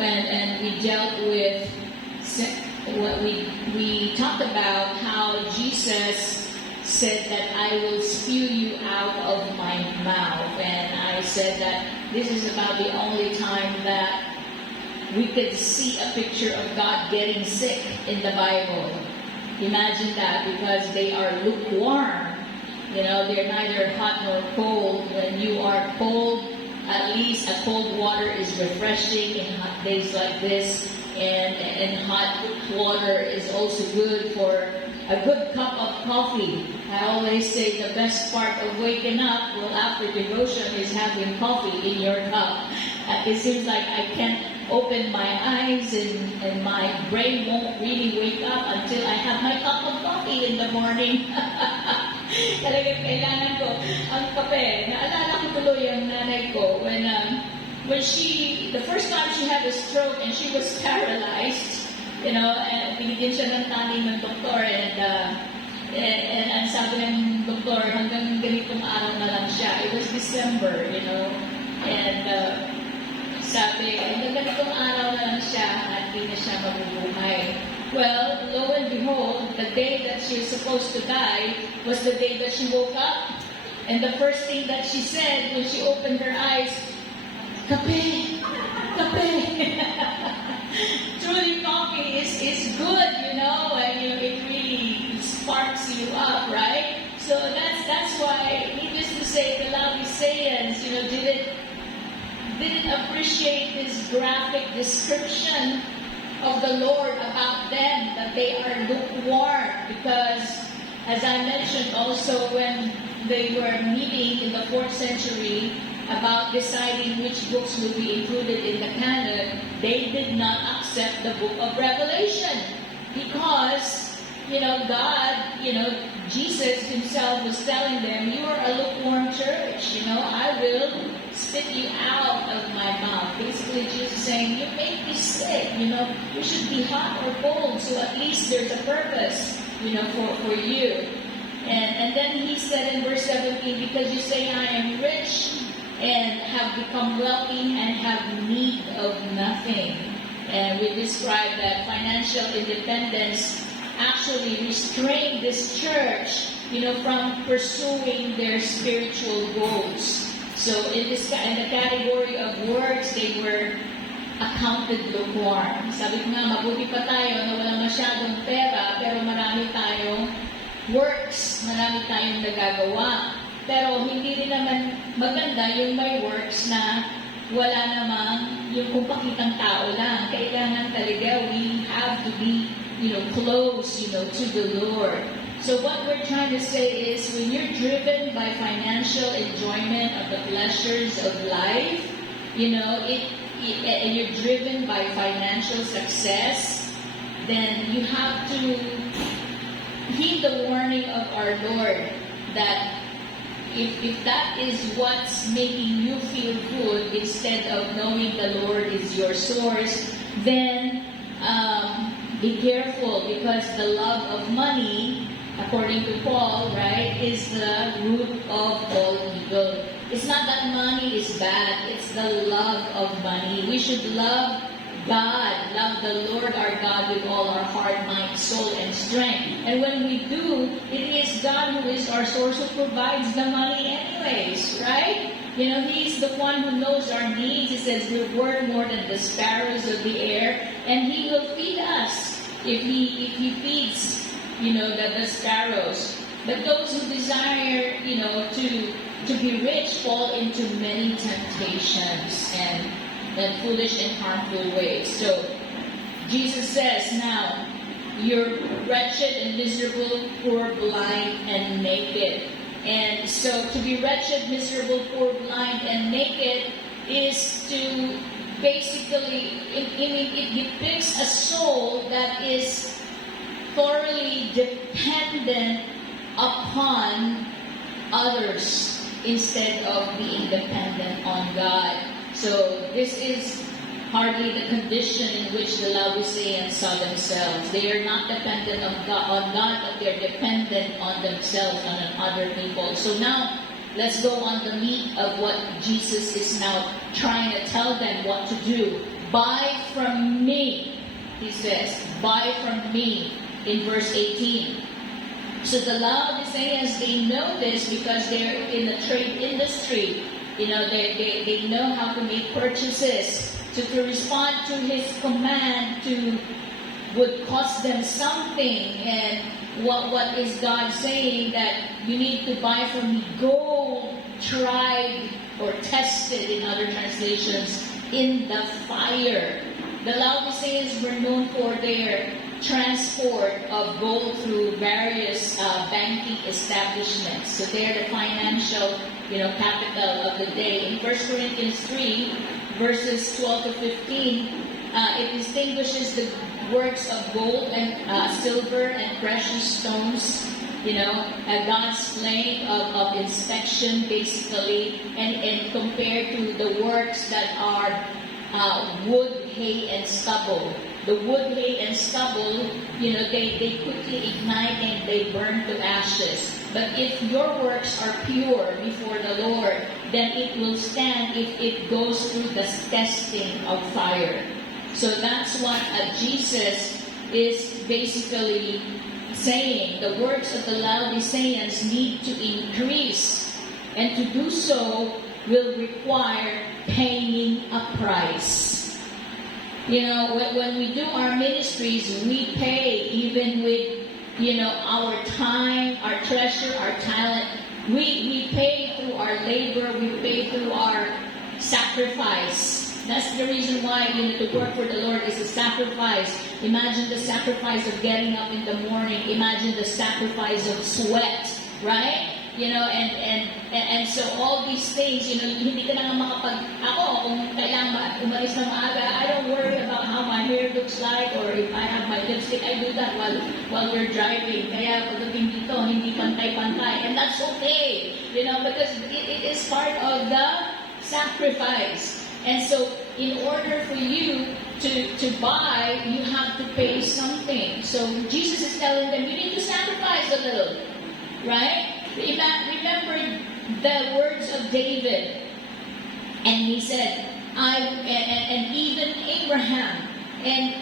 and we dealt with what we talked about how Jesus said that I will spew you out of my mouth, and I said that this is about the only time that we could see a picture of God getting sick in the Bible. Imagine that, because they are lukewarm. They're neither hot nor cold. When you are cold, at least a cold water is refreshing in hot days like this. And hot water is also good for a good cup of coffee. I always say the best part of waking up, after devotion, is having coffee in your cup. It seems like I can't open my eyes and my brain won't really wake up until I have my cup of coffee in the morning. Talagang kailangan ko ang kape. Naalala ko tuloy ang nanay ko when the first time she had a stroke and she was paralyzed, and binigyan siya ng taning ng doktor, and ang sabi ng doktor, hanggang ganitong araw na lang siya. It was December, and sabi, hanggang ganitong araw na lang siya at hindi na siya mabubuhay. Well, lo and behold, the day that she was supposed to die was the day that she woke up. And the first thing that she said when she opened her eyes, "Kape! Kape!" Truly, coffee is good, and it really sparks you up, right? So that's why, needless to say, the Laodiceans, didn't appreciate this graphic description of the Lord about them, that they are lukewarm, because, as I mentioned also, when they were meeting in the 4th century about deciding which books will be included in the canon, they did not accept the book of Revelation, because, God, Jesus himself was telling them, you are a lukewarm church, I will spit you out of my mouth. Basically, Jesus is saying, you make me sick, you should be hot or cold, so at least there's a purpose, for you. And then he said in verse 17, because you say I am rich and have become wealthy and have need of nothing. And we described that financial independence actually restrained this church, from pursuing their spiritual goals. So in the category of works, they were accounted lukewarm. Sabi ko nga, mabuti pa tayo na walang masyadong pera, pero marami tayong works, marami tayong nagagawa. Pero hindi rin naman maganda yung may works na wala namang yung kung pakitang tao lang. Kailangan talaga, we have to be, close, to the Lord. So what we're trying to say is, when you're driven by financial enjoyment of the pleasures of life, and you're driven by financial success, then you have to heed the warning of our Lord that if that is what's making you feel good, instead of knowing the Lord is your source, then be careful, because the love of money, according to Paul, right, is the root of all evil. It's not that money is bad, it's the love of money. We should love God, love the Lord our God with all our heart, mind, soul, and strength. And when we do, it is God who is our source, who provides the money anyways, right? He's the one who knows our needs. He says we're worth more than the sparrows of the air, and He will feed us if He feeds, the sparrows. But those who desire, to be rich fall into many temptations and foolish and harmful ways. So Jesus says, now, you're wretched and miserable, poor, blind, and naked. And so to be wretched, miserable, poor, blind, and naked is to basically, it depicts a soul that is thoroughly dependent upon others instead of being dependent on God. So this is hardly the condition in which the Laodiceans saw themselves. They are not dependent on God, but they're dependent on themselves and on other people. So now, let's go on the meat of what Jesus is now trying to tell them what to do. buy from me, he says, buy from me in verse 18. So the Laodiceans, they know this because they're in the trade industry. They know how to make purchases. To respond to his command would cost them something. And what is God saying? That you need to buy from me gold, tried or tested, in other translations, in the fire. The Laodiceans were known for their transport of gold through various banking establishments. So they're the financial, capital of the day. In 1 Corinthians 3, verses 12 to 15, it distinguishes the works of gold and silver and precious stones, God's plane of inspection, basically, and compared to the works that are wood, hay, and stubble. The wood, hay, and stubble, they quickly ignite and they burn to ashes. But if your works are pure before the Lord, then it will stand if it goes through the testing of fire. So that's what Jesus is basically saying. The works of the Laodiceans need to increase, and to do so will require paying a price. When we do our ministries, we pay even with, our time, our treasure, our talent. We pay through our labor, we pay through our sacrifice. That's the reason why, to work for the Lord is a sacrifice. Imagine the sacrifice of getting up in the morning. Imagine the sacrifice of sweat, right? And so all these things, hindi ka na nga kung kailangan umalis na maaga, I don't worry about how my hair looks like or if I have my lipstick. I do that while we're driving. Kaya pagdating dito, hindi pantay-pantay. And that's okay, because it is part of the sacrifice. And so, in order for you to buy, you have to pay something. So, Jesus is telling them, you need to sacrifice a little, right? Remember the words of David, and he said, and even Abraham, and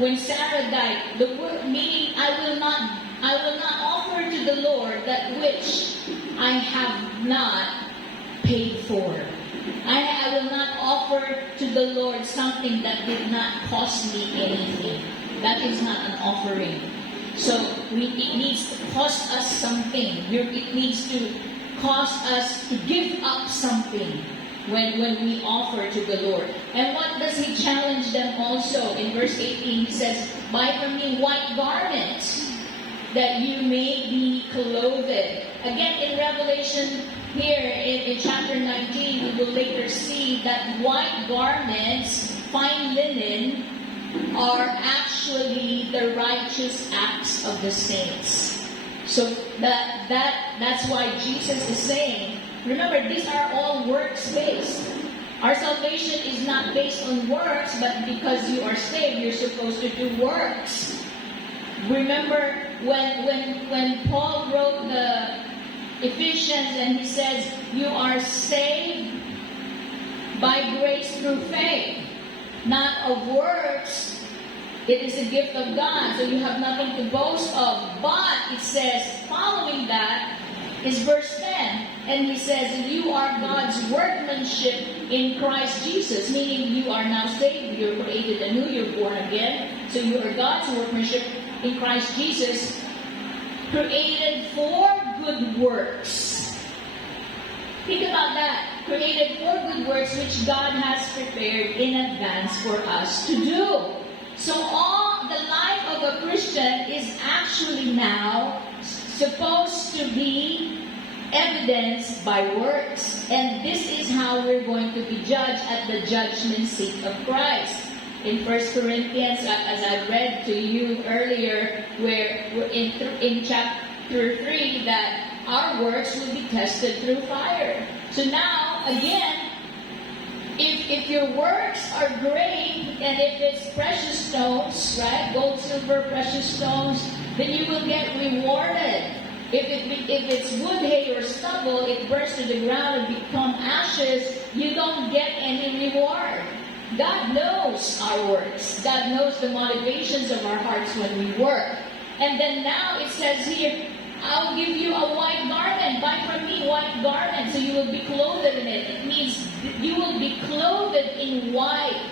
when Sarah died, the word meaning I will not offer to the Lord that which I have not paid for. I will not offer to the Lord something that did not cost me anything. That is not an offering. So it needs to cost us something. It needs to cost us to give up something when we offer to the Lord. And what does he challenge them also? In verse 18, he says, buy from me white garments, that you may be clothed. Again, in Revelation, here in chapter 19, we will later see that white garments, fine linen, are actually the righteous acts of the saints. So that's why Jesus is saying, remember, these are all works-based. Our salvation is not based on works, but because you are saved, you're supposed to do works. Remember when Paul wrote the Ephesians and he says, you are saved by grace through faith, not of works. It is a gift of God, so you have nothing to boast of. But it says, following that is verse 10, and he says, you are God's workmanship in Christ Jesus, meaning you are now saved, you're created anew, you're born again, so you are God's workmanship in Christ Jesus, created for good works. Think about that. Created for good works which God has prepared in advance for us to do. So all the life of a Christian is actually now supposed to be evidenced by works. And this is how we're going to be judged at the judgment seat of Christ. In 1 Corinthians, as I read to you earlier, where we're in chapter 3, that our works will be tested through fire. So now, again, if your works are great, and if it's precious stones, right, gold, silver, precious stones, then you will get rewarded. If it's wood, hay, or stubble, it burns to the ground and become ashes, you don't get any reward. God knows our works. God knows the motivations of our hearts when we work. And then now it says here, I'll give you a white garment. Buy from me white garment, so you will be clothed in it. It means you will be clothed in white,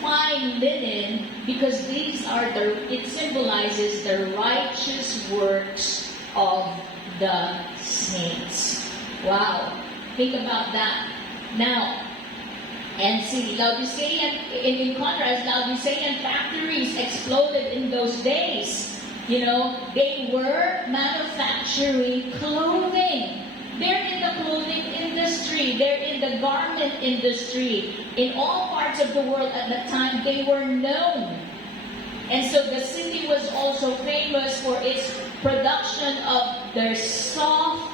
fine linen, because it symbolizes the righteous works of the saints. Wow. Think about that. Now, and see, Laodicean, in contrast, Laodicean factories exploded in those days. They were manufacturing clothing. They're in the clothing industry. They're in the garment industry. In all parts of the world at the time, they were known. And so the city was also famous for its production of their soft,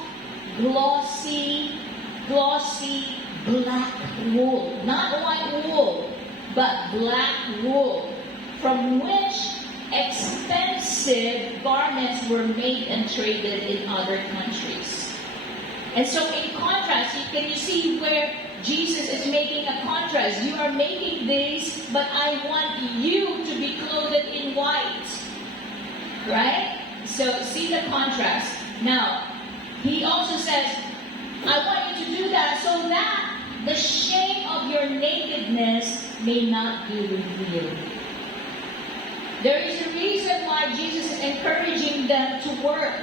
glossy black wool. Not white wool, but black wool, from which expensive garments were made and traded in other countries. And so in contrast, can you see where Jesus is making a contrast? You are making this, but I want you to be clothed in white. Right? So see the contrast. Now, he also says, I want you to do that so that the shame of your nakedness may not be revealed. There is a reason why Jesus is encouraging them to work,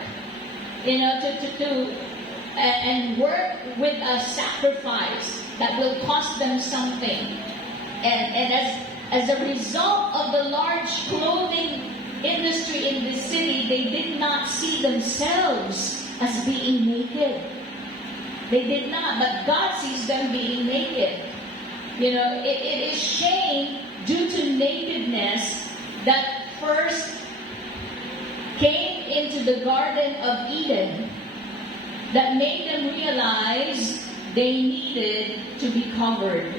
and work with a sacrifice that will cost them something. And as a result of the large clothing industry in this city, they did not see themselves as being naked. They did not, but God sees them being naked. It is shame due to nakedness that first came into the Garden of Eden that made them realize they needed to be covered.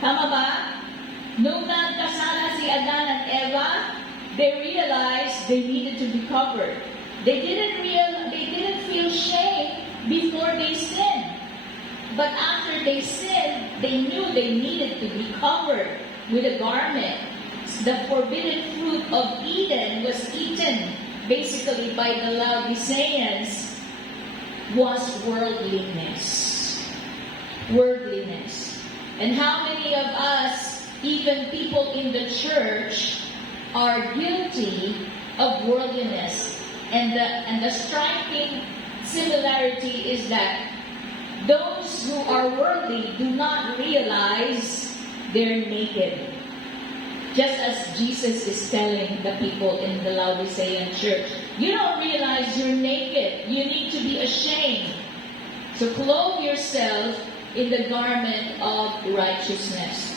Tama ba? Nung nagkasala si Adan at Eva, they realized they needed to be covered. They didn't feel shame before they sinned. But after they sinned, they knew they needed to be covered with a garment. The forbidden fruit of Eden was eaten basically by the Laodiceans, was worldliness. Worldliness. And how many of us, even people in the church, are guilty of worldliness? And the striking similarity is that those who are worldly do not realize they're naked. Just as Jesus is telling the people in the Laodicean church, you don't realize you're naked. You need to be ashamed. So clothe yourself in the garment of righteousness.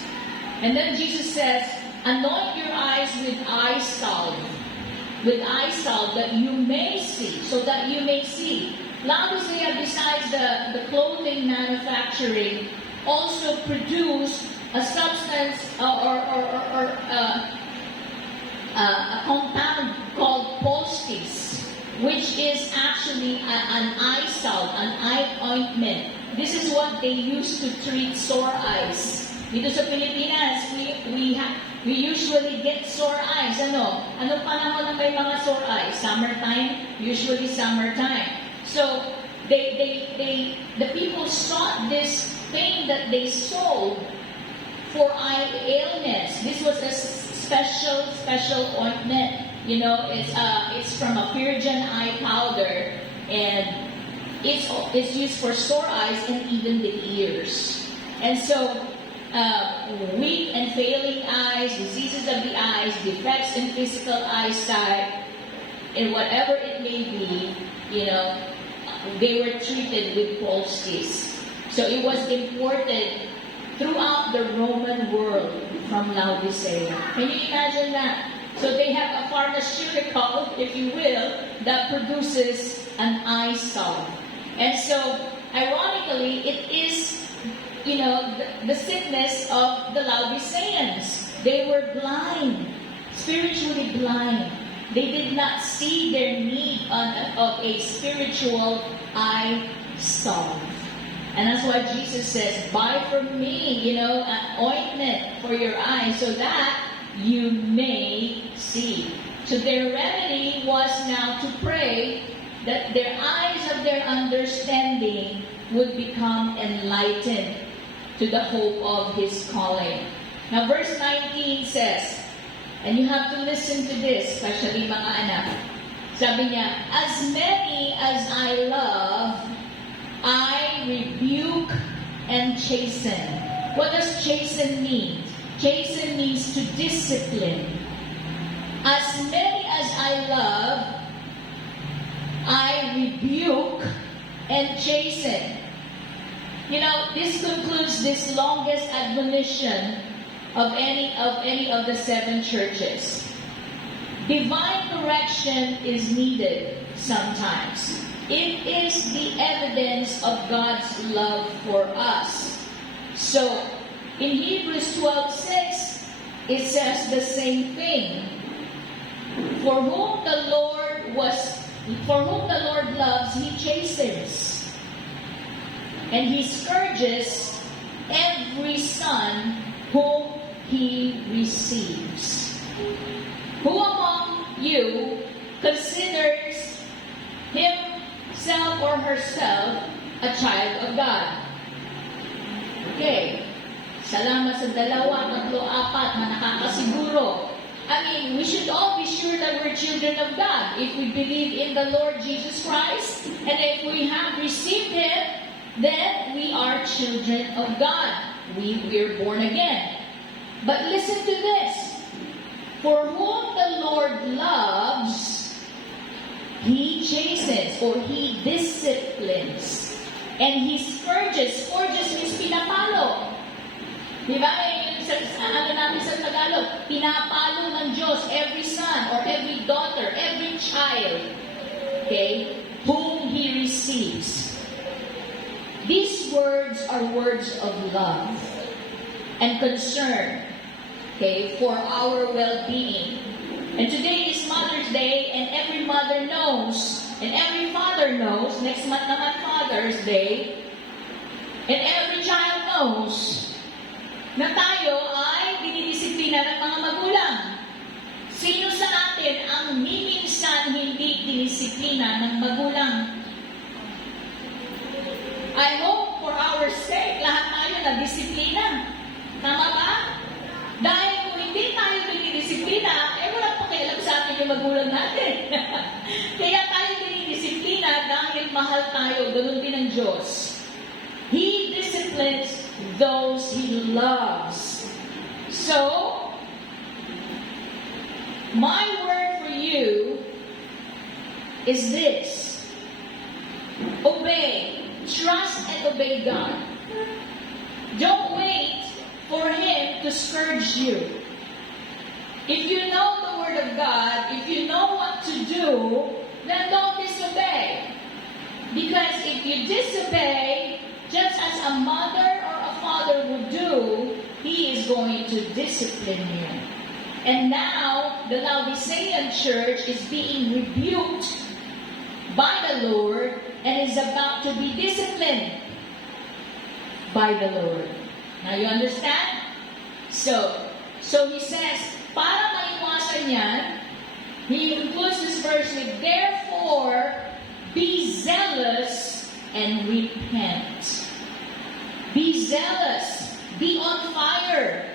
And then Jesus says, anoint your eyes with eye salve. With eye salve, that you may see. So that you may see. Laodicea, besides the clothing manufacturing, also produced a substance or a compound called poultice, which is actually an eye salve, an eye ointment. This is what they use to treat sore eyes. Dito sa Pilipinas, we usually get sore eyes. Anong panahon na may mga sore eyes? Summertime, usually summertime. So the people sought this thing that they sold for eye ailments. This was a special ointment. It's from a Purigen eye powder, and it's used for sore eyes and even the ears. And so, weak and failing eyes, diseases of the eyes, defects in physical eyesight, and whatever it may be, they were treated with poultice. So it was imported throughout the Roman world from Laodicea. Can you imagine that? So they have a pharmaceutical, if you will, that produces an eye salve. And so, ironically, it is, the sickness of the Laodiceans. They were blind, spiritually blind. They did not see their need of a spiritual eye salve. And that's why Jesus says, buy from me, an ointment for your eyes so that you may see. So their remedy was now to pray that their eyes of their understanding would become enlightened to the hope of His calling. Now verse 19 says, and you have to listen to this, especially mga anak. Sabi niya, as many as I love, I rebuke and chasten. What does chasten mean? Chasten means to discipline. As many as I love, I rebuke and chasten. This concludes this longest admonition of any of the 7 churches. Divine correction is needed sometimes. It is the evidence of God's love for us. So, in Hebrews 12:6, it says the same thing. For whom the Lord loves, He chastens, and He scourges every son whom He receives. Who among you considers himself or herself a child of God? Okay. Salamat sa 2, 3, 4 na nakakasiguro. We should all be sure that we're children of God if we believe in the Lord Jesus Christ, and if we have received Him, then we are children of God. We're born again. But listen to this. For whom the Lord loves, He chastens or He disciplines. And He scourges. Scourges means pinapalo. Diba? Natin sa Tagalog, pinapalo ng Diyos every son or every daughter, every child, okay, whom He receives. These words are words of love and concern, okay, for our well-being. And today is Mother's Day, and every mother knows, and every father knows, next month naman Father's Day, and every child knows na tayo ay dinidisiplina ng mga magulang. Sino sa atin ang minsan hindi dinisiplina ng magulang? I hope for our sake, lahat tayo na disiplina. Tama ba? Dahil kung hindi tayo dinidisiplina, wala pa kailang sa atin yung magulang natin. Kaya tayo dinidisiplina dahil mahal tayo, ganun din ang Diyos. He disciplines those He loves. So, my word for you is this. Obey. Trust and obey God. Don't wait for Him to scourge you. If you know the Word of God, if you know what to do, then don't disobey. Because if you disobey, just as a mother or a father would do, He is going to discipline you. And now, the Laodicean church is being rebuked by the Lord and is about to be disciplined by the Lord. Now, you understand? So He says, para maiwasan yan, He concludes this verse with, therefore, be zealous and repent. Be zealous. Be on fire.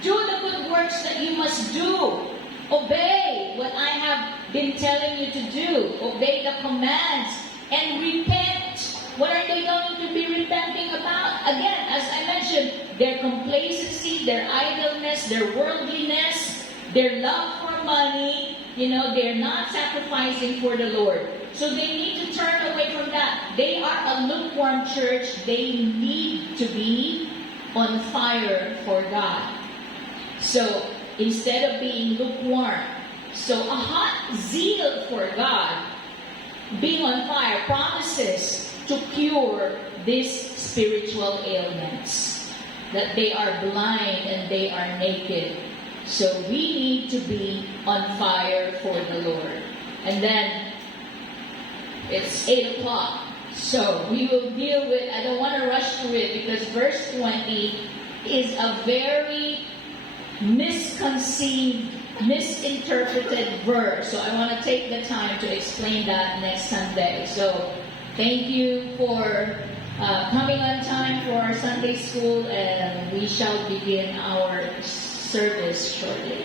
Do the good works that you must do. Obey what I have been telling you to do. Obey the commands. And repent. What are they going to be repenting about? Again, as I mentioned, their complacency, their idleness, their worldliness, their love for money. They're not sacrificing for the Lord. So they need to turn away from that. They are a lukewarm church. They need to be on fire for God. So instead of being lukewarm, so a hot zeal for God, being on fire, promises to cure these spiritual ailments. That they are blind and they are naked. So we need to be on fire for the Lord. And then it's 8 o'clock. So we will deal with, I don't want to rush through it because verse 20 is a very misconceived, misinterpreted verse. So I want to take the time to explain that next Sunday. So thank you for coming on time for our Sunday school, and we shall begin our service shortly.